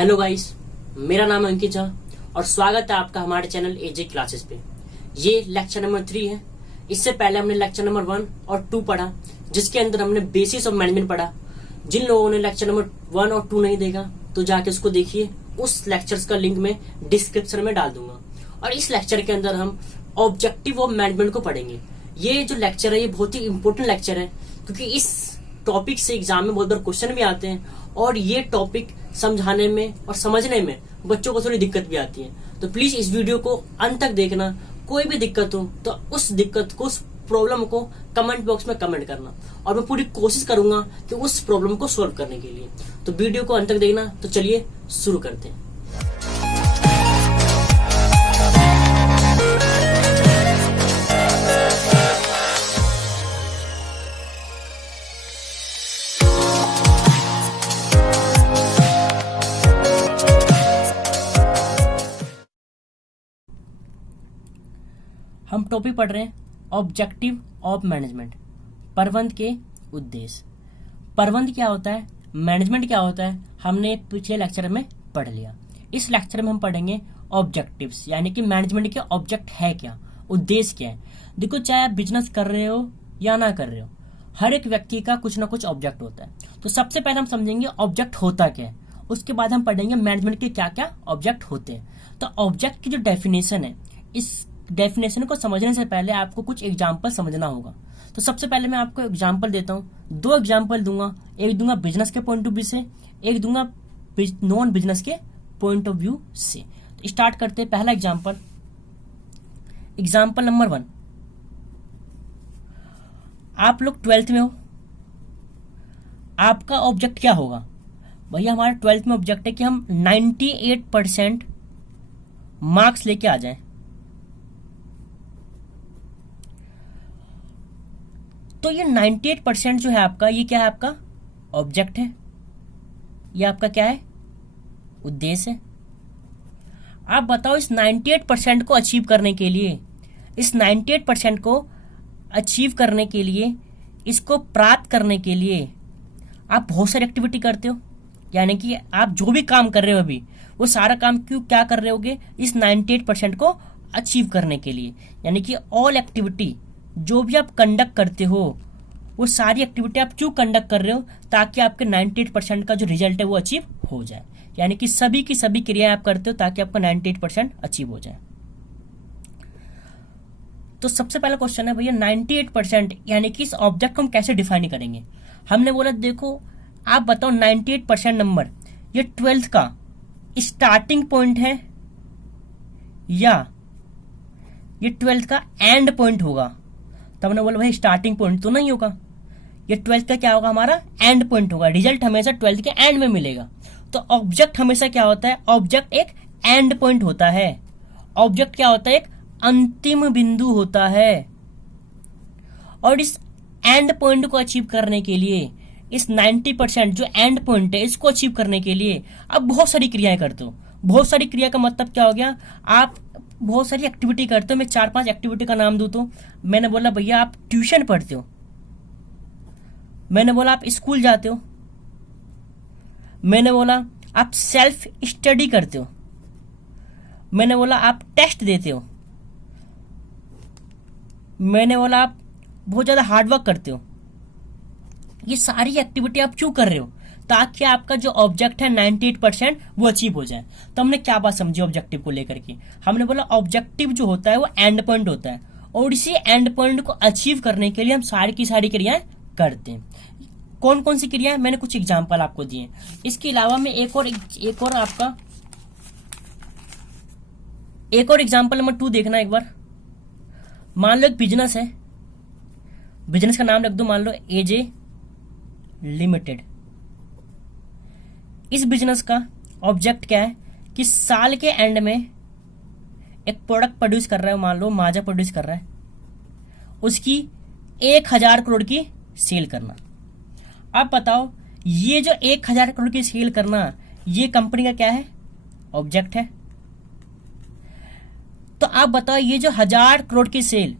Hello guys, मेरा नाम है अंकित झा और स्वागत है आपका हमारे चैनल एजे क्लासेस पे। ये लेक्चर नंबर 3 है। इससे पहले हमने लेक्चर नंबर 1 और 2 पढ़ा, जिसके अंदर हमने बेसिस ऑफ मैनेजमेंट पढ़ा। जिन लोगों ने लेक्चर नंबर 1 और 2 नहीं देखा तो जाके उसको देखिए, उस लेक्चर्स का लिंक मैं डिस्क्रिप्शन में डाल दूंगा। और इस लेक्चर के अंदर हम ऑब्जेक्टिव ऑफ मैनेजमेंट को पढ़ेंगे। ये जो लेक्चर है ये बहुत ही इंपॉर्टेंट लेक्चर है, क्योंकि इस टॉपिक से एग्जाम में बहुत बार क्वेश्चन भी आते हैं और ये टॉपिक समझाने में और समझने में बच्चों को थोड़ी दिक्कत भी आती है। तो प्लीज इस वीडियो को अंत तक देखना। कोई भी दिक्कत हो तो उस दिक्कत को, उस प्रॉब्लम को कमेंट बॉक्स में कमेंट करना और मैं पूरी कोशिश करूंगा कि उस प्रॉब्लम को सॉल्व करने के लिए। तो वीडियो को अंत तक देखना। तो चलिए शुरू करते हैं। हम टॉपिक पढ़ रहे हैं ऑब्जेक्टिव ऑफ मैनेजमेंट, प्रबंध के उद्देश्य। प्रबंध क्या होता है, मैनेजमेंट क्या होता है, हमने पिछले लेक्चर में पढ़ लिया। इस लेक्चर में हम पढ़ेंगे ऑब्जेक्टिव्स, यानी कि मैनेजमेंट के ऑब्जेक्ट है क्या, उद्देश्य क्या है। देखो, चाहे आप बिजनेस कर रहे हो या ना कर रहे हो, हर एक व्यक्ति का कुछ ना कुछ ऑब्जेक्ट होता है। तो सबसे पहले हम समझेंगे ऑब्जेक्ट होता क्या है, उसके बाद हम पढ़ेंगे मैनेजमेंट के क्या क्या ऑब्जेक्ट होते हैं। तो ऑब्जेक्ट की जो डेफिनेशन है, इस डेफिनेशन को समझने से पहले आपको कुछ एग्जाम्पल समझना होगा। तो सबसे पहले मैं आपको एग्जाम्पल देता हूँ, 2 एग्जाम्पल दूंगा। एक दूंगा बिजनेस के पॉइंट ऑफ व्यू से, एक दूंगा नॉन बिजनेस के पॉइंट ऑफ व्यू से। तो स्टार्ट करते हैं। पहला एग्जाम्पल, एग्जाम्पल नंबर 1। आप लोग 12th में हो, आपका ऑब्जेक्ट क्या होगा? भैया हमारा 12th में ऑब्जेक्ट है कि हम 98% मार्क्स लेके आ जाएं। तो ये 98% जो है आपका, ये क्या है? आपका ऑब्जेक्ट है। ये आपका क्या है? उद्देश्य है। आप बताओ, इस 98% को अचीव करने के लिए, इस 98% को अचीव करने के लिए, इसको प्राप्त करने के लिए आप बहुत सारी एक्टिविटी करते हो। यानी कि आप जो भी काम कर रहे हो अभी, वो सारा काम क्या कर रहे होगे? इस 98% को अचीव करने के लिए। यानी कि ऑल एक्टिविटी जो भी आप कंडक्ट करते हो, वो सारी एक्टिविटी आप क्यों कंडक्ट कर रहे हो? ताकि आपके 98% का जो रिजल्ट है वो अचीव हो जाए। यानी कि सभी की सभी क्रियाएं आप करते हो ताकि आपका 98% अचीव हो जाए। तो सबसे पहला क्वेश्चन है भैया 98%, यानी कि इस ऑब्जेक्ट को हम कैसे डिफाइन करेंगे? हमने बोला देखो, आप बताओ 98% नंबर ये 12th का स्टार्टिंग पॉइंट है या ये 12th का एंड पॉइंट होगा? तब हमने बोला भाई स्टार्टिंग पॉइंट तो नहीं होगा, ये 12th का क्या होगा? हमारा एंड पॉइंट होगा। रिजल्ट हमेशा 12th के एंड में मिलेगा। तो ऑब्जेक्ट हमेशा क्या होता है? ऑब्जेक्ट एक एंड पॉइंट होता है। ऑब्जेक्ट क्या होता है? एक अंतिम बिंदु होता है। और इस एंड पॉइंट को अचीव करने के लिए, इस 90% जो एंड पॉइंट है, इसको अचीव करने के लिए आप बहुत सारी क्रियाएं करते हो। बहुत सारी क्रिया का मतलब क्या हो गया? आप बहुत सारी एक्टिविटी करते हो। मैं 4-5 एक्टिविटी का नाम दूं तो मैंने बोला भैया आप ट्यूशन पढ़ते हो, मैंने बोला आप स्कूल जाते हो, मैंने बोला आप सेल्फ स्टडी करते हो, मैंने बोला आप टेस्ट देते हो, मैंने बोला आप बहुत ज्यादा हार्डवर्क करते हो। ये सारी एक्टिविटी आप क्यों कर रहे हो? ताकि आपका जो ऑब्जेक्ट है 98% वो अचीव हो जाए। तो हमने क्या बात समझी ऑब्जेक्टिव को लेकर के? हमने बोला ऑब्जेक्टिव जो होता है वो एंड पॉइंट होता है, और इसी एंड पॉइंट को अचीव करने के लिए हम सारी की सारी क्रियाएं करते हैं। कौन कौन सी क्रियाएं? मैंने कुछ एग्जाम्पल आपको दिए। इसके अलावा में एक और एग्जाम्पल नंबर 2 देखना एक बार। मान लो एक बिजनेस है, बिजनेस का नाम रख दो, मान लो एजे लिमिटेड। इस बिजनेस का ऑब्जेक्ट क्या है? कि साल के एंड में एक प्रोडक्ट प्रोड्यूस कर रहा है, मान लो माजा प्रोड्यूस कर रहा है, उसकी 1000 करोड़ की सेल करना। अब बताओ, ये जो 1000 करोड़ की सेल करना, ये कंपनी का क्या है? ऑब्जेक्ट है। तो आप बताओ, ये जो 1000 करोड़ की सेल,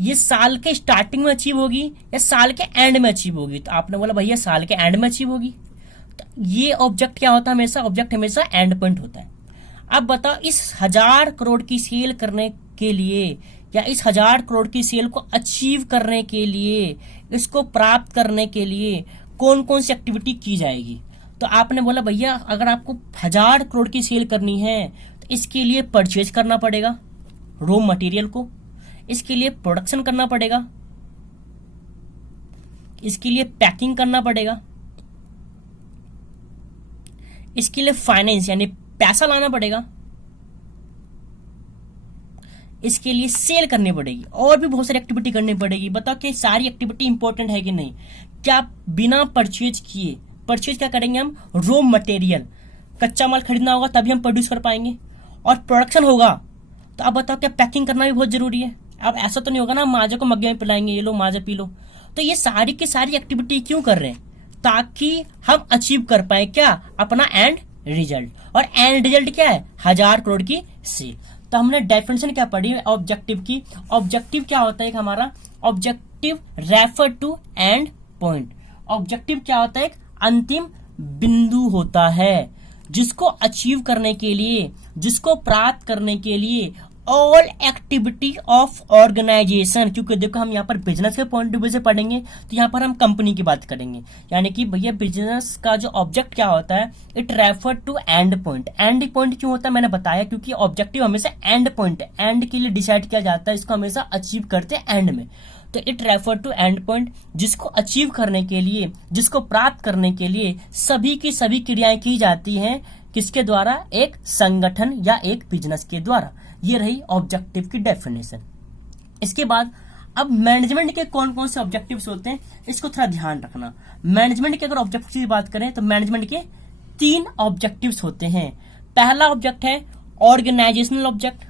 ये साल के स्टार्टिंग में अचीव होगी या साल के एंड में अचीव होगी? तो आपने बोला भैया साल के एंड में अचीव होगी। ये ऑब्जेक्ट क्या होता है हमेशा, ऑब्जेक्ट हमेशा एंड पॉइंट होता है। अब बताओ इस 1000 करोड़ की सेल करने के लिए या इस 1000 करोड़ की सेल को अचीव करने के लिए, इसको प्राप्त करने के लिए कौन कौन सी एक्टिविटी की जाएगी। तो आपने बोला भैया अगर आपको 1000 करोड़ की सेल करनी है तो इसके लिए परचेज करना पड़ेगा रॉ मटेरियल को, इसके लिए प्रोडक्शन करना पड़ेगा, इसके लिए पैकिंग करना पड़ेगा, इसके लिए फाइनेंस यानी पैसा लाना पड़ेगा, इसके लिए सेल करनी पड़ेगी और भी बहुत सारी एक्टिविटी करनी पड़ेगी। बताओ कि सारी एक्टिविटी इंपॉर्टेंट है कि नहीं। क्या बिना परचेज किए, परचेज क्या करेंगे हम, रॉ मटेरियल, कच्चा माल खरीदना होगा तभी हम प्रोड्यूस कर पाएंगे, और प्रोडक्शन होगा तो अब बताओ क्या पैकिंग करना भी बहुत जरूरी है। अब ऐसा तो नहीं होगा ना माजा को मग्गे में पिलाएंगे, ये लो माजा पी लो। तो ये सारी की सारी एक्टिविटी क्यों कर रहे हैं, ताकि हम अचीव कर पाए क्या, अपना एंड रिजल्ट। और एंड रिजल्ट क्या है, 1000 करोड़ की सेल। तो हमने डेफिनेशन क्या पढ़ी ऑब्जेक्टिव की। ऑब्जेक्टिव क्या होता है एक हमारा, objective refer to end point. Objective क्या होता है, एक अंतिम बिंदु होता है जिसको अचीव करने के लिए, जिसको प्राप्त करने के लिए ऑल एक्टिविटी ऑफ ऑर्गेनाइजेशन, क्योंकि देखो हम यहाँ पर बिजनेस के पॉइंट ऑफ व्यू से पढ़ेंगे तो यहाँ पर हम कंपनी की बात करेंगे। यानी कि भैया बिजनेस का जो ऑब्जेक्ट क्या होता है, it refer to end point. End point क्यों होता है मैंने बताया, क्योंकि ऑब्जेक्टिव हमेशा एंड पॉइंट है, एंड के लिए डिसाइड किया जाता है, इसको हमेशा अचीव करते हैं एंड में। तो it refer to end point, जिसको अचीव करने के लिए, जिसको प्राप्त करने के लिए सभी की सभी क्रियाएं की जाती हैं, किसके द्वारा, एक संगठन या एक बिजनेस के द्वारा। ये रही ऑब्जेक्टिव की डेफिनेशन। इसके बाद अब मैनेजमेंट के कौन कौन से ऑब्जेक्टिव्स होते हैं इसको थोड़ा ध्यान रखना। मैनेजमेंट के अगर ऑब्जेक्टिव की बात करें तो मैनेजमेंट के 3 ऑब्जेक्टिव्स होते हैं। पहला ऑब्जेक्ट है ऑर्गेनाइजेशनल ऑब्जेक्ट,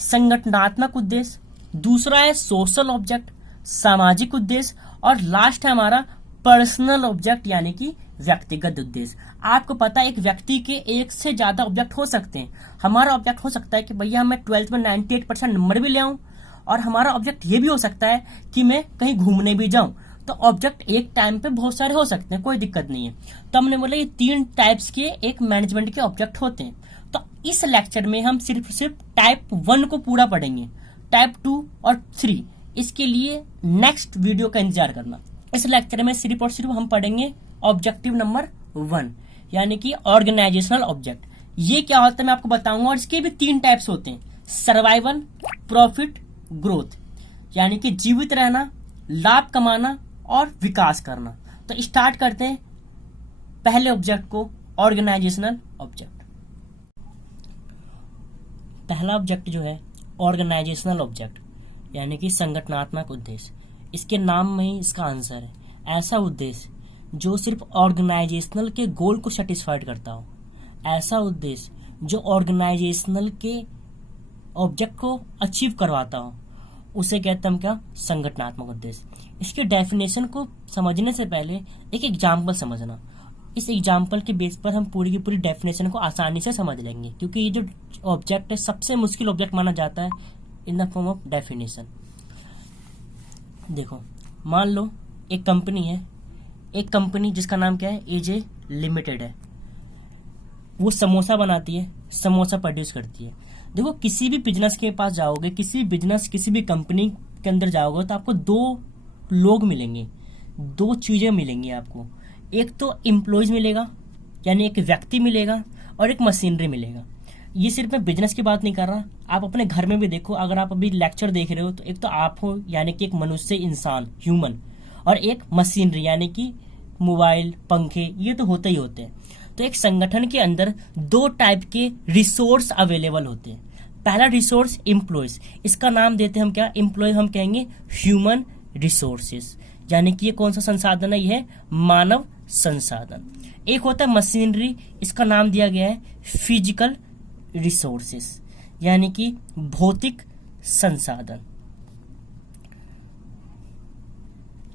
संगठनात्मक उद्देश्य। दूसरा है सोशल ऑब्जेक्ट, सामाजिक उद्देश्य। और लास्ट है हमारा पर्सनल ऑब्जेक्ट यानी कि व्यक्तिगत उद्देश्य। आपको पता है एक व्यक्ति के एक से ज्यादा ऑब्जेक्ट हो सकते हैं। हमारा ऑब्जेक्ट हो सकता है कि भैया मैं 12th में 98% नंबर भी ले आऊं, और हमारा ऑब्जेक्ट ये भी हो सकता है कि मैं कहीं घूमने भी जाऊं। तो ऑब्जेक्ट एक टाइम पे बहुत सारे हो सकते हैं, कोई दिक्कत नहीं है। तो हमने बोला ये 3 टाइप्स के एक मैनेजमेंट के ऑब्जेक्ट होते हैं। तो इस लेक्चर में हम सिर्फ टाइप 1 को पूरा पढ़ेंगे। टाइप 2 और 3 इसके लिए नेक्स्ट वीडियो का इंतजार करना। इस लेक्चर में सिर्फ और सिर्फ हम पढ़ेंगे ऑब्जेक्टिव नंबर 1 यानी कि ऑर्गेनाइजेशनल ऑब्जेक्ट। ये क्या होता है मैं आपको बताऊंगा, और इसके भी 3 टाइप्स होते हैं, सर्वाइवल, प्रॉफिट, ग्रोथ। यानी कि जीवित रहना, लाभ कमाना और विकास करना। तो स्टार्ट करते हैं पहले ऑब्जेक्ट को, ऑर्गेनाइजेशनल ऑब्जेक्ट। पहला ऑब्जेक्ट जो है ऑर्गेनाइजेशनल ऑब्जेक्ट यानी कि संगठनात्मक उद्देश्य। इसके नाम में ही इसका आंसर है, ऐसा उद्देश्य जो सिर्फ ऑर्गेनाइजेशनल के गोल को सेटिस्फाइड करता हो, ऐसा उद्देश्य जो ऑर्गेनाइजेशनल के ऑब्जेक्ट को अचीव करवाता हो, उसे कहते हैं हम क्या, संगठनात्मक उद्देश्य। इसके डेफिनेशन को समझने से पहले एक एग्जाम्पल समझना। इस एग्जाम्पल के बेस पर हम पूरी की पूरी डेफिनेशन को आसानी से समझ लेंगे, क्योंकि ये जो ऑब्जेक्ट है सबसे मुश्किल ऑब्जेक्ट माना जाता है in the form of definition. देखो मान लो एक कंपनी है, एक कंपनी जिसका नाम क्या है, एजे लिमिटेड है। वो समोसा बनाती है, समोसा प्रोड्यूस करती है। देखो किसी भी बिजनेस के पास जाओगे, किसी बिजनेस किसी भी कंपनी के अंदर जाओगे तो आपको 2 लोग मिलेंगे, 2 चीजें मिलेंगी आपको। एक तो एम्प्लॉयज मिलेगा यानी एक व्यक्ति मिलेगा, और एक मशीनरी मिलेगा। ये सिर्फ मैं बिजनेस की बात नहीं कर रहा, आप अपने घर में भी देखो। अगर आप अभी लेक्चर देख रहे हो तो एक तो आप हो यानी कि एक मनुष्य, इंसान, ह्यूमन, और एक मशीनरी यानी कि मोबाइल, पंखे, ये तो होते ही होते हैं। तो एक संगठन के अंदर 2 टाइप के रिसोर्स अवेलेबल होते हैं। पहला रिसोर्स एम्प्लॉयज, इसका नाम देते हैं हम क्या, एम्प्लॉय हम कहेंगे ह्यूमन रिसोर्सेस, यानी कि ये कौन सा संसाधन है, ये है मानव संसाधन। एक होता है मशीनरी, इसका नाम दिया गया है फिजिकल रिसोर्सेस, यानी कि भौतिक संसाधन।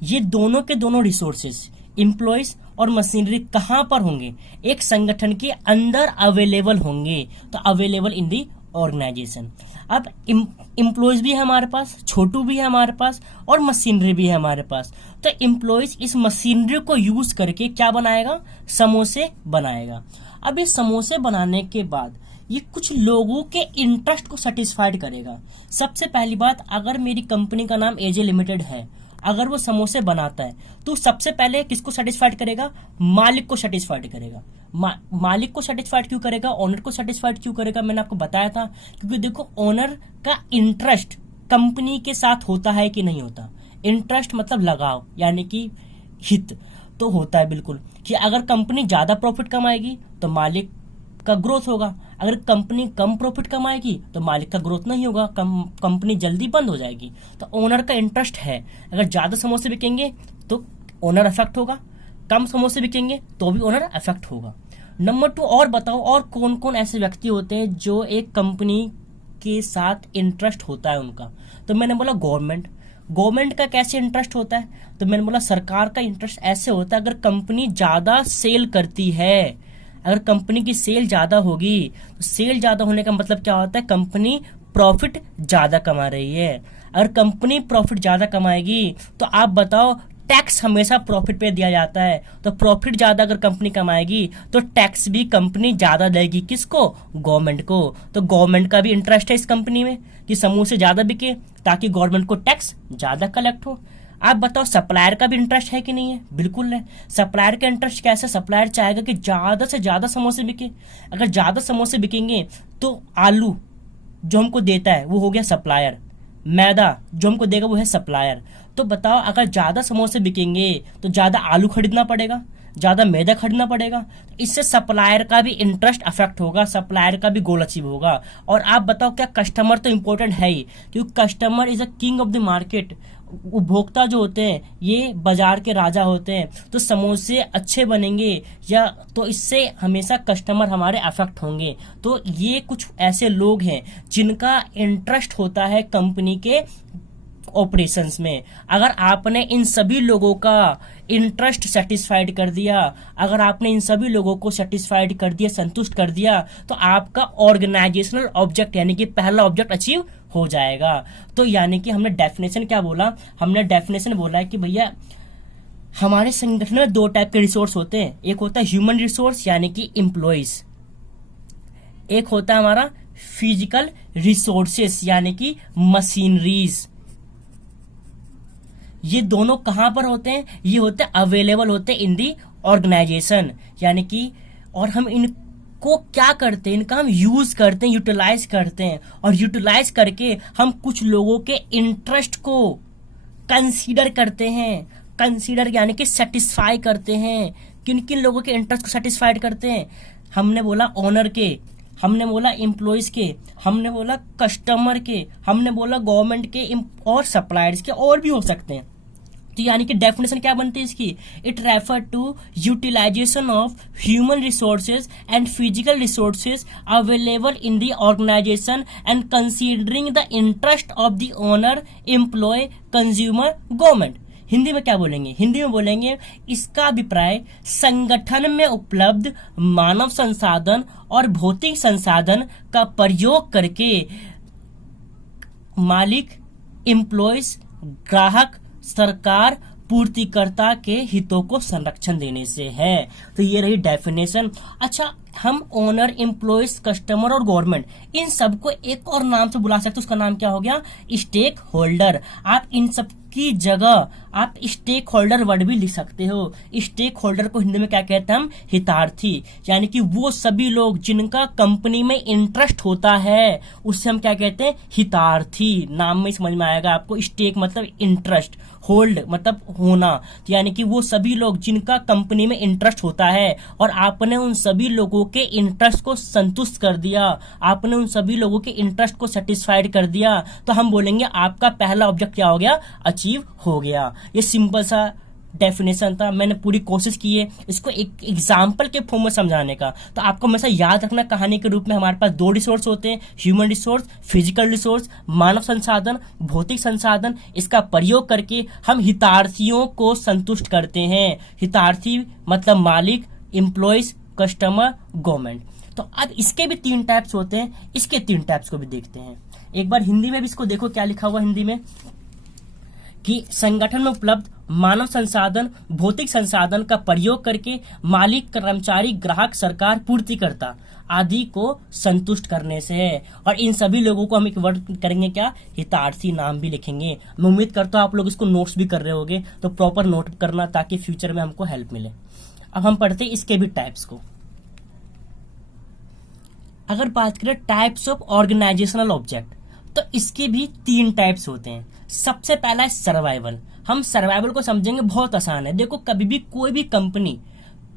ये दोनों के दोनों रिसोर्सेस, एम्प्लॉयज और मशीनरी कहां पर होंगे, एक संगठन के अंदर अवेलेबल होंगे। तो अवेलेबल इन दी ऑर्गेनाइजेशन। अब एम्प्लॉयज भी है हमारे पास, छोटू भी है हमारे पास, और मशीनरी भी है हमारे पास। तो एम्प्लॉयज इस मशीनरी को यूज करके क्या बनाएगा, समोसे बनाएगा। अब ये समोसे बनाने के बाद ये कुछ लोगों के इंटरेस्ट को सेटिस्फाइड करेगा। सबसे पहली बात, अगर मेरी कंपनी का नाम एजे लिमिटेड है, अगर वो समोसे बनाता है तो सबसे पहले किसको सेटिस्फाइड करेगा, मालिक को सेटिस्फाइड करेगा। मालिक को सेटिस्फाइड क्यों करेगा, ओनर को सेटिस्फाइड क्यों करेगा, मैंने आपको बताया था, क्योंकि देखो ओनर का इंटरेस्ट कंपनी के साथ होता है कि नहीं होता। इंटरेस्ट मतलब लगाव, यानी कि हित तो होता है बिल्कुल, कि अगर कंपनी ज्यादा प्रॉफिट कमाएगी तो मालिक का ग्रोथ होगा, अगर कंपनी कम प्रॉफिट कमाएगी तो मालिक का ग्रोथ नहीं होगा, कंपनी जल्दी बंद हो जाएगी। तो ओनर का इंटरेस्ट है, अगर ज्यादा समोसे बिकेंगे तो ओनर अफेक्ट होगा, कम समोसे बिकेंगे तो भी ओनर अफेक्ट होगा। नंबर 2, और बताओ और कौन कौन ऐसे व्यक्ति होते हैं जो एक कंपनी के साथ इंटरेस्ट होता है उनका। तो मैंने बोला गवर्नमेंट का कैसे इंटरेस्ट होता है, तो मैंने बोला सरकार का इंटरेस्ट ऐसे होता है, अगर कंपनी ज्यादा सेल करती है, अगर कंपनी की सेल ज्यादा होगी तो सेल ज्यादा होने का मतलब क्या होता है, कंपनी प्रॉफिट ज्यादा कमा रही है। अगर कंपनी प्रॉफिट ज्यादा कमाएगी तो आप बताओ, टैक्स हमेशा प्रॉफिट पे दिया जाता है, तो प्रॉफिट ज्यादा अगर कंपनी कमाएगी तो टैक्स भी कंपनी ज्यादा देगी, किसको, गवर्नमेंट को। तो गवर्नमेंट का भी इंटरेस्ट है इस कंपनी में कि समोसे ज्यादा बिके ताकि गवर्नमेंट को टैक्स ज्यादा कलेक्ट हो। आप बताओ सप्लायर का भी इंटरेस्ट है कि नहीं है, बिल्कुल है। सप्लायर का इंटरेस्ट कैसे, सप्लायर चाहेगा कि ज्यादा से ज्यादा समोसे बिके, अगर ज्यादा समोसे बिकेंगे तो आलू जो हमको देता है वो हो गया सप्लायर, मैदा जो हमको देगा वो है सप्लायर। तो बताओ अगर ज्यादा समोसे बिकेंगे तो ज्यादा आलू खरीदना पड़ेगा, ज्यादा मैदा खरीदना पड़ेगा, इससे सप्लायर का भी इंटरेस्ट अफेक्ट होगा, सप्लायर का भी गोल अचीव होगा। और आप बताओ क्या कस्टमर तो इंपॉर्टेंट है ही, क्योंकि customer is a king of the market. उपभोक्ता जो होते हैं ये बाजार के राजा होते हैं, तो समोसे अच्छे बनेंगे या तो इससे हमेशा कस्टमर हमारे अफेक्ट होंगे। तो ये कुछ ऐसे लोग हैं जिनका इंटरेस्ट होता है कंपनी के ऑपरेशंस में। अगर आपने इन सभी लोगों का इंटरेस्ट सेटिस्फाइड कर दिया, अगर आपने इन सभी लोगों को सेटिस्फाइड कर दिया, संतुष्ट कर दिया, तो आपका ऑर्गेनाइजेशनल ऑब्जेक्ट यानी कि पहला ऑब्जेक्ट अचीव हो जाएगा। तो यानी कि हमने डेफिनेशन क्या बोला, हमने डेफिनेशन बोला है कि भैया हमारे संगठन में 2 टाइप के रिसोर्स होते हैं, एक होता है ह्यूमन रिसोर्स यानी कि एम्प्लॉइज, एक होता है हमारा फिजिकल रिसोर्सेस यानी कि मशीनरीज। ये दोनों कहां पर होते हैं, ये होते हैं अवेलेबल होते हैं इन दी ऑर्गेनाइजेशन, यानी कि और हम इनको क्या करते हैं, इनका हम यूज करते हैं, यूटिलाइज करते हैं, और यूटिलाइज करके हम कुछ लोगों के इंटरेस्ट को कंसीडर करते हैं, कंसीडर यानी कि सेटिस्फाई करते हैं। किन किन लोगों के इंटरेस्ट को सेटिस्फाइड करते हैं, हमने बोला ओनर के, हमने बोला एम्प्लॉयज के, हमने बोला कस्टमर के, हमने बोला गवर्नमेंट के और सप्लायर्स के, और भी हो सकते हैं। तो यानी कि डेफिनेशन क्या बनती है इसकी, it refer to utilisation of human resources and physical resources available in the organisation and considering the interest of the owner, employ, consumer, government. Hindi में क्या बोलेंगे, हिंदी में बोलेंगे इसका अभिप्राय संगठन में उपलब्ध मानव संसाधन और भौतिक संसाधन का प्रयोग करके मालिक, एम्प्लॉयज, ग्राहक, सरकार, पूर्तिकर्ता के हितों को संरक्षण देने से है। तो ये रही डेफिनेशन। अच्छा, हम ओनर, एम्प्लॉयज, कस्टमर और गवर्नमेंट इन सबको एक और नाम से बुला सकते, उसका नाम क्या हो गया, स्टेक होल्डर। आप इन सब की जगह आप स्टेक होल्डर वर्ड भी लिख सकते हो। स्टेक होल्डर को हिंदी में क्या कहते हैं हम, हितार्थी, यानी कि वो सभी लोग जिनका कंपनी में इंटरेस्ट होता है उससे हम क्या कहते हैं, हितार्थी। नाम में समझ में आएगा आपको, स्टेक मतलब इंटरेस्ट, होल्ड मतलब होना, तो यानी कि वो सभी लोग जिनका कंपनी में इंटरेस्ट होता है, और आपने उन सभी लोगों के इंटरेस्ट को संतुष्ट कर दिया, आपने उन सभी लोगों के इंटरेस्ट को सेटिस्फाइड कर दिया, तो हम बोलेंगे आपका पहला ऑब्जेक्ट क्या हो गया, अचीव हो गया। ये सिंपल सा डेफिनेशन था, मैंने पूरी कोशिश की है इसको एक एग्जाम्पल के फॉर्म में समझाने का। तो आपको हमेशा याद रखना, कहानी के रूप में हमारे पास 2 रिसोर्स होते हैं, ह्यूमन रिसोर्स, फिजिकल रिसोर्स, मानव संसाधन, भौतिक संसाधन। इसका प्रयोग करके हम हितार्थियों को संतुष्ट करते हैं। हितार्थी मतलब मालिक, एम्प्लॉयज, कस्टमर, गवर्नमेंट। तो अब इसके भी 3 टाइप्स होते हैं, इसके 3 टाइप्स को भी देखते हैं। एक बार हिंदी में भी इसको देखो क्या लिखा हुआ हिंदी में, कि संगठन में उपलब्ध मानव संसाधन भौतिक संसाधन का प्रयोग करके मालिक, कर्मचारी, ग्राहक, सरकार, पूर्तिकर्ता आदि को संतुष्ट करने से है। और इन सभी लोगों को हम एक वर्ड करेंगे क्या, हितार्थी नाम भी लिखेंगे। मैं उम्मीद करता हूं आप लोग इसको नोट्स भी कर रहे होंगे, तो प्रॉपर नोट करना ताकि फ्यूचर में हमको हेल्प मिले। अब हम पढ़ते हैं इसके भी टाइप्स को। अगर बात करें टाइप्स ऑफ ऑर्गेनाइजेशनल ऑब्जेक्ट, तो इसके भी 3 टाइप्स होते हैं। सबसे पहला है सर्वाइवल। हम सर्वाइवल को समझेंगे, बहुत आसान है। देखो कभी भी कोई भी कंपनी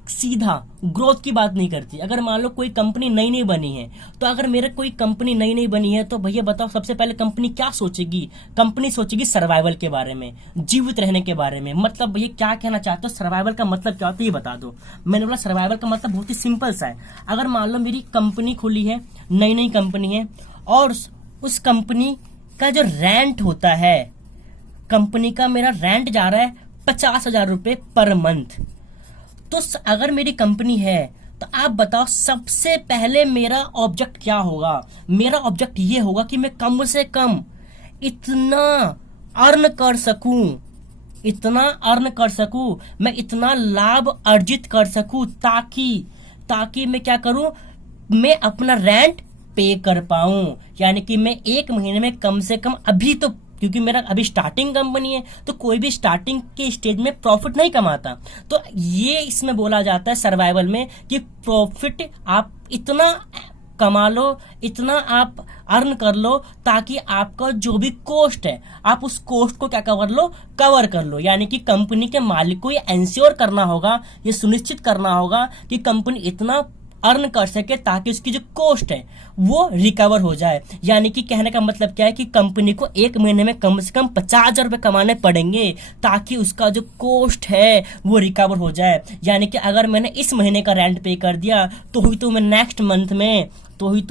सीधा ग्रोथ की बात नहीं करती। अगर मान लो कोई कंपनी नई नई बनी है, तो अगर मेरे कोई कंपनी नई नई बनी है, तो भैया बताओ सबसे पहले कंपनी क्या सोचेगी, कंपनी सोचेगी सर्वाइवल के बारे में, जीवित रहने के बारे में। मतलब भैया क्या कहना चाहते हो, सर्वाइवल का मतलब क्या होता है ये बता दो। मैंने बोला सर्वाइवल का मतलब बहुत ही सिंपल सा है। अगर मान लो मेरी कंपनी खुली है, नई नई कंपनी है, और उस कंपनी का जो रेंट होता है, कंपनी का मेरा रेंट जा रहा है 50,000 रुपए पर मंथ। तो अगर मेरी कंपनी है, तो आप बताओ सबसे पहले मेरा ऑब्जेक्ट क्या होगा। मेरा ऑब्जेक्ट ये होगा कि मैं कम से कम इतना अर्न कर सकूं, मैं इतना लाभ अर्जित कर सकूं, ताकि मैं क्या करूं, मैं अपना रेंट पे कर पाऊं। यानी कि मैं 1 महीने में कम से कम, अभी तो क्योंकि मेरा अभी स्टार्टिंग कंपनी है, तो कोई भी स्टार्टिंग के स्टेज में प्रॉफिट नहीं कमाता। तो ये इसमें बोला जाता है सर्वाइवल में कि प्रॉफिट आप इतना कमा लो, इतना आप अर्न कर लो, ताकि आपका जो भी कॉस्ट है, आप उस कॉस्ट को क्या कवर कर लो। यानी कि कंपनी के मालिक को ये एंश्योर करना होगा, ये सुनिश्चित करना होगा कि कंपनी इतना अर्न कर सके ताकि उसकी जो कॉस्ट है वो रिकवर हो जाए। यानी कि कहने का मतलब क्या है कि कंपनी को 1 महीने में कम से कम 50,000 रुपए कमाने पड़ेंगे, ताकि उसका जो कॉस्ट है वो रिकवर हो जाए। यानी कि अगर मैंने इस महीने का रेंट पे कर दिया, तो मैं नेक्स्ट मंथ में,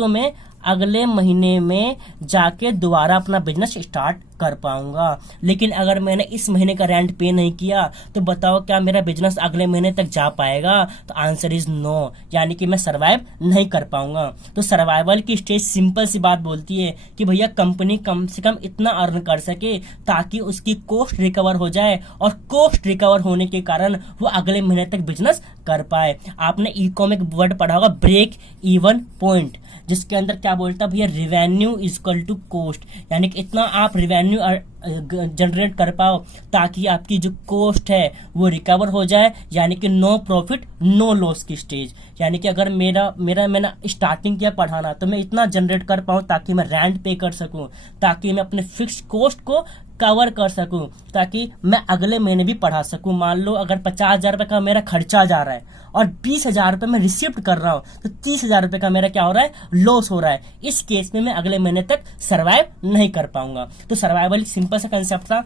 मैं अगले महीने में जाके दोबारा अपना बिजनेस स्टार्ट कर पाऊंगा। लेकिन अगर मैंने इस महीने का रेंट पे नहीं किया, तो बताओ क्या मेरा बिजनेस अगले महीने तक जा पाएगा? तो आंसर इज नो, यानी कि मैं सर्वाइव नहीं कर पाऊंगा। तो सर्वाइवल की स्टेज सिंपल सी बात बोलती है कि भैया कंपनी कम से कम इतना अर्न कर सके ताकि उसकी कॉस्ट रिकवर हो जाए, और कॉस्ट रिकवर होने के कारण वो अगले महीने तक बिजनेस कर पाए। आपने ई-कॉम एक वर्ड पढ़ा होगा, ब्रेक इवन पॉइंट, जिसके अंदर क्या बोलता है भैया, revenue is equal to cost. यानी कि इतना आप रेवेन्यू जनरेट कर पाओ ताकि आपकी जो कॉस्ट है वो रिकवर हो जाए। यानी कि नो प्रॉफिट नो लॉस की स्टेज। यानी कि अगर मैंने स्टार्टिंग किया पढ़ाना, तो मैं इतना जनरेट कर पाऊं ताकि मैं रेंट पे कर सकूं, ताकि मैं अपने फिक्स कॉस्ट को कवर कर सकूं, ताकि मैं अगले महीने भी पढ़ा सकूं। मान लो अगर 50,000 रुपए का मेरा खर्चा जा रहा है और 20,000 रुपए मैं रिसिप्ट कर रहा हूं, तो 30,000 रुपए का मेरा क्या हो रहा है, लॉस हो रहा है। इस केस में मैं अगले महीने तक सर्वाइव नहीं कर पाऊंगा। तो सर्वाइवल सिंपल सा कंसेप्ट था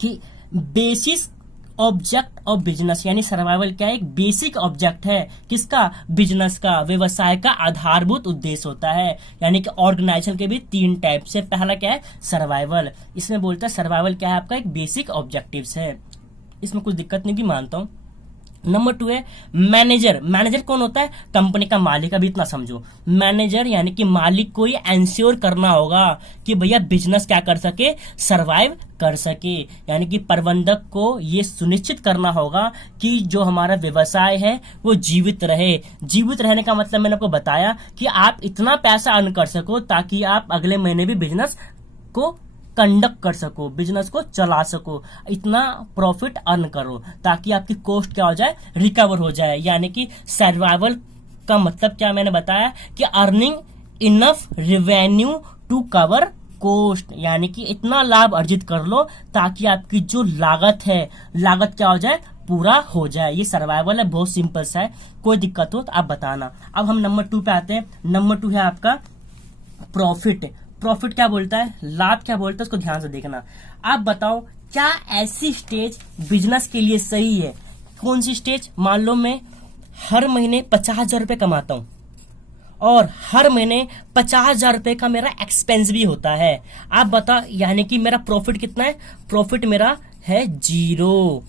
कि बेसिस ऑब्जेक्ट ऑफ बिजनेस, यानी सर्वाइवल क्या है, एक बेसिक ऑब्जेक्ट है किसका, बिजनेस का, व्यवसाय का आधारभूत उद्देश्य होता है। यानी कि ऑर्गेनाइजेशन के भी 3 टाइप से, पहला क्या है, सर्वाइवल। इसमें बोलता है सर्वाइवल क्या है, आपका एक बेसिक ऑब्जेक्टिव्स है, इसमें कुछ दिक्कत नहीं भी मानता हूं। नंबर 2 है मैनेजर। मैनेजर कौन होता है, कंपनी का मालिक। अभी इतना समझो, मैनेजर यानी कि मालिक को ये एंश्योर करना होगा कि भैया बिजनेस क्या कर सके, सरवाइव कर सके। यानी कि प्रबंधक को ये सुनिश्चित करना होगा कि जो हमारा व्यवसाय है वो जीवित रहे। जीवित रहने का मतलब मैंने आपको बताया कि आप इतना पैसा अर्न कर सको ताकि आप अगले महीने भी बिजनेस को कंडक्ट कर सको, बिजनेस को चला सको, इतना प्रॉफिट अर्न करो ताकि आपकी कॉस्ट क्या हो जाए, रिकवर हो जाए। यानी कि सर्वाइवल का मतलब क्या मैंने बताया कि earning enough revenue to cover cost, यानी कि इतना लाभ अर्जित कर लो ताकि आपकी जो लागत है, लागत क्या हो जाए, पूरा हो जाए। ये सर्वाइवल है, बहुत सिंपल सा है, कोई दिक्कत हो तो आप बताना। अब हम नंबर 2 पे आते हैं। नंबर 2 है आपका प्रॉफिट। प्रॉफिट क्या बोलता है, लाभ क्या बोलता है, उसको ध्यान से देखना। आप बताओ क्या ऐसी स्टेज बिजनेस के लिए सही है, कौन सी स्टेज? मान लो मैं हर महीने 50,000 रुपए कमाता हूं और हर महीने 50,000 रुपए का मेरा एक्सपेंस भी होता है। आप बताओ, यानी कि मेरा प्रॉफिट कितना है, प्रॉफिट मेरा है 0।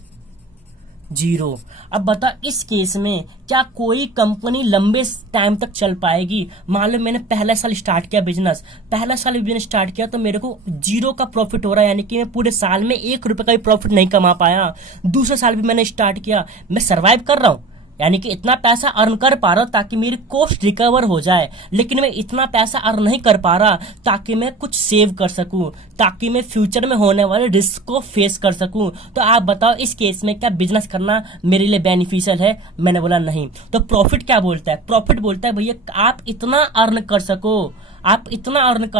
जीरो। अब बता इस केस में क्या कोई कंपनी लंबे टाइम तक चल पाएगी? मान लो मैंने पहला साल स्टार्ट किया बिजनेस स्टार्ट किया तो मेरे को जीरो का प्रॉफिट हो रहा है, यानी कि मैं पूरे साल में 1 रुपए का भी प्रॉफिट नहीं कमा पाया। दूसरे साल भी मैंने स्टार्ट किया, मैं सर्वाइव कर रहा हूँ, यानी कि इतना पैसा अर्न कर पा रहा हूं ताकि मेरी कॉस्ट रिकवर हो जाए, लेकिन मैं इतना पैसा अर्न नहीं कर पा रहा ताकि मैं कुछ सेव कर सकूं, ताकि मैं फ्यूचर में होने वाले रिस्क को फेस कर सकूं। तो आप बताओ इस केस में क्या बिजनेस करना मेरे लिए बेनिफिशियल है? मैंने बोला नहीं। तो प्रॉफिट क्या बोलता है? प्रॉफिट बोलता है भैया आप इतना अर्न कर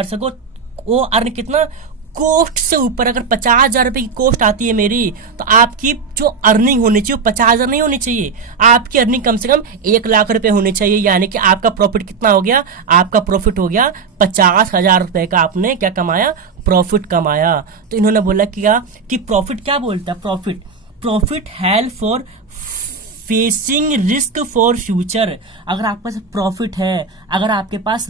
सको, वो अर्न कितना? कॉस्ट से ऊपर। अगर 50,000 रुपए की कॉस्ट आती है मेरी, तो आपकी जो अर्निंग होनी चाहिए 50,000 नहीं होनी चाहिए, आपकी अर्निंग कम से कम 1 लाख रुपए होनी चाहिए। यानी कि आपका प्रॉफिट कितना हो गया? आपका प्रॉफिट हो गया 50,000 रुपए का, आपने क्या कमाया? प्रॉफिट कमाया। तो इन्होंने बोला कि प्रॉफिट क्या बोलता है? Profit help for facing risk for future. अगर आपके पास प्रॉफिट है, अगर आपके पास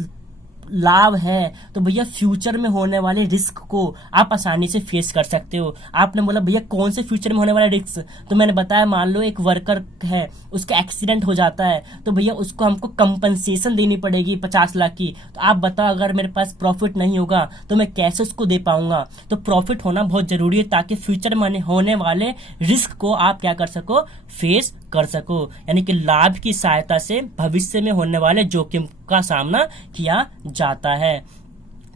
लाभ है, तो भैया फ्यूचर में होने वाले रिस्क को आप आसानी से फेस कर सकते हो। आपने बोला भैया कौन से फ्यूचर में होने वाले रिस्क? तो मैंने बताया मान लो एक वर्कर है, उसका एक्सीडेंट हो जाता है, तो भैया उसको हमको कंपनसेशन देनी पड़ेगी 50 लाख की। तो आप बताओ अगर मेरे पास प्रॉफिट नहीं होगा तो मैं कैसे उसको दे पाऊंगा? तो प्रॉफिट होना बहुत जरूरी है ताकि फ्यूचर में होने वाले रिस्क को आप क्या कर सको? फेस कर सको, यानी कि लाभ की सहायता से भविष्य में होने वाले जोखिम का सामना किया जाता है।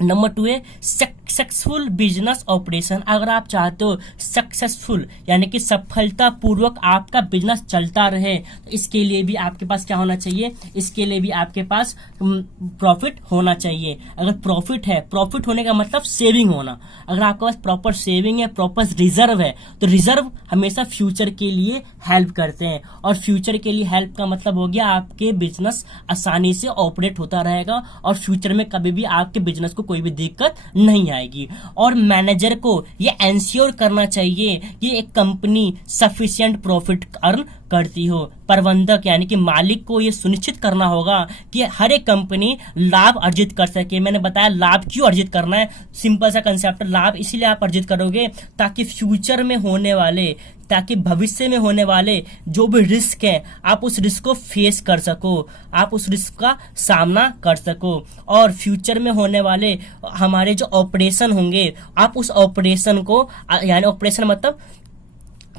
नंबर 2 है सक्सेसफुल बिजनेस ऑपरेशन। अगर आप चाहते हो सक्सेसफुल यानी कि सफलता पूर्वक आपका बिजनेस चलता रहे, तो इसके लिए भी आपके पास क्या होना चाहिए? इसके लिए भी आपके पास प्रॉफिट होना चाहिए। अगर प्रॉफिट है, प्रॉफिट होने का मतलब सेविंग होना। अगर आपके पास प्रॉपर सेविंग है, प्रॉपर रिजर्व है, तो रिजर्व हमेशा फ्यूचर के लिए हेल्प करते हैं, और फ्यूचर के लिए हेल्प का मतलब हो गया आपके बिजनेस आसानी से ऑपरेट होता रहेगा और फ्यूचर में कभी भी आपके बिजनेस को कोई भी दिक्कत नहीं आएगी। और मैनेजर को ये एंश्योर करना चाहिए कि एक कंपनी सफिशिएंट प्रॉफिट अर्न करती हो। प्रबंधक यानी कि मालिक को ये सुनिश्चित करना होगा कि हर एक कंपनी लाभ अर्जित कर सके। मैंने बताया लाभ क्यों अर्जित करना है, सिंपल सा कंसेप्ट। लाभ इसीलिए आप अर्जित करोगे ताकि फ्यूचर में होने वाले, ताकि भविष्य में होने वाले जो भी रिस्क है आप उस रिस्क को फेस कर सको, आप उस रिस्क का सामना कर सको। और फ्यूचर में होने वाले हमारे जो ऑपरेशन होंगे, आप उस ऑपरेशन को, यानी ऑपरेशन मतलब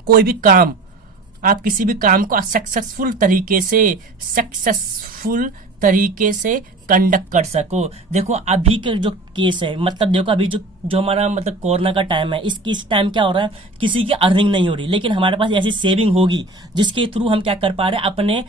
कोई भी काम, आप किसी भी काम को सक्सेसफुल तरीके से कंडक्ट कर सको। देखो अभी के जो केस है, मतलब देखो अभी जो हमारा मतलब कोरोना का टाइम है, इस टाइम क्या हो रहा है, किसी की अर्निंग नहीं हो रही, लेकिन हमारे पास ऐसी सेविंग होगी जिसके थ्रू हम क्या कर पा रहे हैं, अपने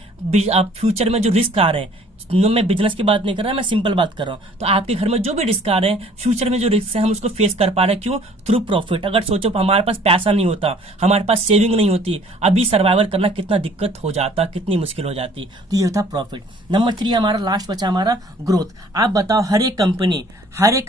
फ्यूचर में जो रिस्क आ रहे हैं, मैं बिजनेस की बात नहीं कर रहा, मैं सिंपल बात कर रहा हूँ, तो आपके घर में जो भी रिस्क आ रहे हैं, फ्यूचर में जो रिस्क है हम उसको फेस कर पा रहे हैं। क्यों? Through profit. अगर सोचो हमारे पास पैसा नहीं होता, हमारे पास सेविंग नहीं होती, अभी सर्वाइवल करना कितना दिक्कत हो जाता, कितनी मुश्किल हो जाती। तो ये था प्रॉफिट। नंबर 3 हमारा लास्ट बचा हमारा ग्रोथ। आप बताओ हर एक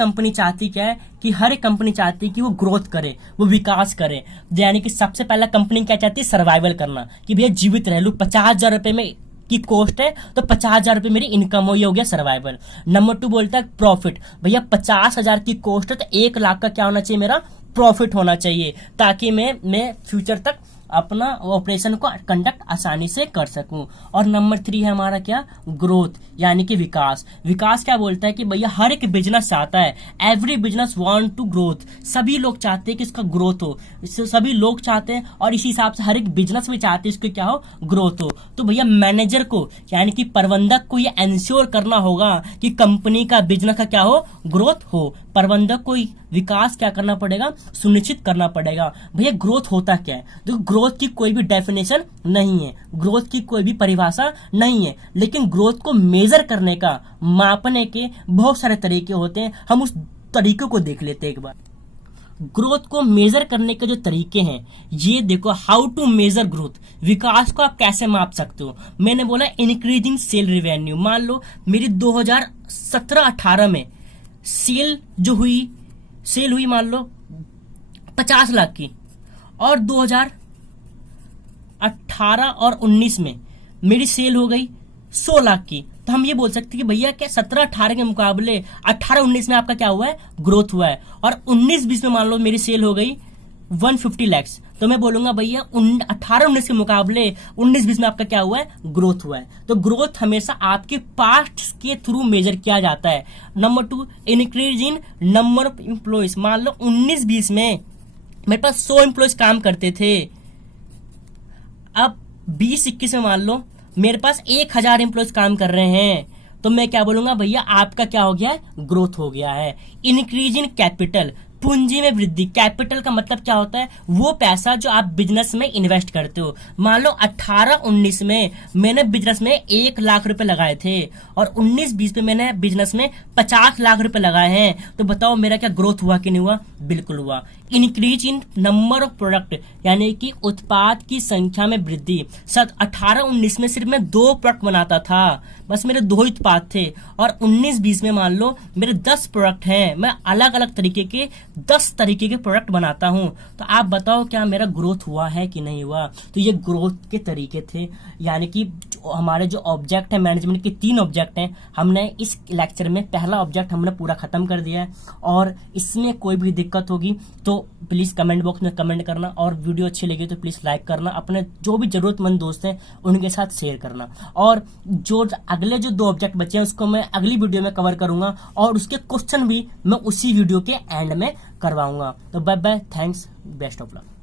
कंपनी चाहती क्या है? कि हर एक कंपनी चाहती है कि वो ग्रोथ करे, वो विकास करे। यानी कि सबसे पहला कंपनी क्या चाहती है? सर्वाइवल करना, कि भैया जीवित रह लूं। 50,000 रुपए में की कॉस्ट है तो 50,000 रुपए मेरी इनकम हो, ये हो गया सर्वाइवल। नंबर 2 बोलता है प्रॉफिट। भैया 50,000 की कॉस्ट है तो 1 लाख का क्या होना चाहिए? मेरा प्रॉफिट होना चाहिए, ताकि मैं फ्यूचर तक अपना ऑपरेशन को कंडक्ट आसानी से कर सकूं। और नंबर 3 है हमारा क्या? ग्रोथ, यानी कि विकास। विकास क्या बोलता है कि भैया हर एक बिजनेस चाहता है, every business want to growth. सभी लोग चाहते हैं कि इसका ग्रोथ हो, सभी लोग चाहते हैं, और इसी हिसाब से हर एक बिजनेस में चाहते हैं इसको क्या हो? ग्रोथ हो। तो भैया मैनेजर को यानी कि प्रबंधक को ये एंश्योर करना होगा कि कंपनी का बिजनेस का क्या हो? ग्रोथ हो। प्रबंधक को विकास क्या करना पड़ेगा? सुनिश्चित करना पड़ेगा। भैया ग्रोथ होता क्या है? तो ग्रोथ की कोई भी डेफिनेशन नहीं है, ग्रोथ की कोई भी परिभाषा नहीं है, लेकिन ग्रोथ को मेजर करने का, मापने के बहुत सारे तरीके होते हैं। हम उस तरीकों को देख लेते हैं एक बार। ग्रोथ को मेजर करने के जो तरीके हैं, ये देखो, हाउ टू मेजर ग्रोथ। विकास को आप कैसे माप सकते हो? मैंने बोला इंक्रीजिंग सेल रेवेन्यू। मान लो मेरी 2017-18 में सेल हुई मान लो 50 लाख की, और 2018 और 19 में मेरी सेल हो गई 100 लाख की। तो हम ये बोल सकते हैं कि भैया क्या 17-18 के मुकाबले 18-19 में आपका क्या हुआ है? ग्रोथ हुआ है। और 19-20 में मान लो मेरी सेल हो गई 150 लाख, तो मैं बोलूंगा भैया 18-19 के मुकाबले 19-20 में आपका क्या हुआ है, ग्रोथ हुआ है। तो ग्रोथ हमेशा आपके पास्ट के थ्रू मेजर किया जाता है। Number 2, increase in number of employees. मान लो 19-20 में मेरे पास 100 एम्प्लॉयज काम करते थे, अब 20-21 में मान लो मेरे पास 1000 एम्प्लॉयज काम कर रहे हैं, तो मैं क्या बोलूंगा भैया आपका क्या हो गया है, ग्रोथ हो गया है। इंक्रीज इन कैपिटल, पूंजी में वृद्धि। कैपिटल का मतलब क्या होता है, वो पैसा जो आप बिजनेस में इन्वेस्ट करते हो। मान लो 18-19 में मैंने बिजनेस में 1 लाख रुपए लगाए थे और 19-20 में मैंने बिजनेस में 50 लाख रुपए लगाए हैं, तो बताओ मेरा क्या ग्रोथ हुआ कि नहीं हुआ, बिल्कुल हुआ। Increase in number of product, यानी कि उत्पाद की संख्या में वृद्धि। 18-19 में सिर्फ मैं 2 प्रोडक्ट बनाता था, बस मेरे 2 ही उत्पाद थे, और 19-20 में मान लो मेरे 10 प्रोडक्ट हैं, मैं अलग अलग तरीके के 10 तरीके के प्रोडक्ट बनाता हूं। तो आप बताओ क्या मेरा ग्रोथ हुआ है कि नहीं हुआ। तो ये ग्रोथ के तरीके थे, यानी कि हमारे जो ऑब्जेक्ट है मैनेजमेंट के 3 ऑब्जेक्ट हैं, हमने इस लेक्चर में पहला ऑब्जेक्ट हमने पूरा खत्म कर दिया है। और इसमें कोई भी दिक्कत होगी तो प्लीज कमेंट बॉक्स में कमेंट करना, और वीडियो अच्छी लगी तो प्लीज लाइक करना, अपने जो भी जरूरतमंद दोस्त हैं उनके साथ शेयर करना। और जो अगले जो 2 ऑब्जेक्ट बचे हैं उसको मैं अगली वीडियो में कवर करूंगा, और उसके क्वेश्चन भी मैं उसी वीडियो के एंड में करवाऊंगा। तो bye bye, thanks, best of luck.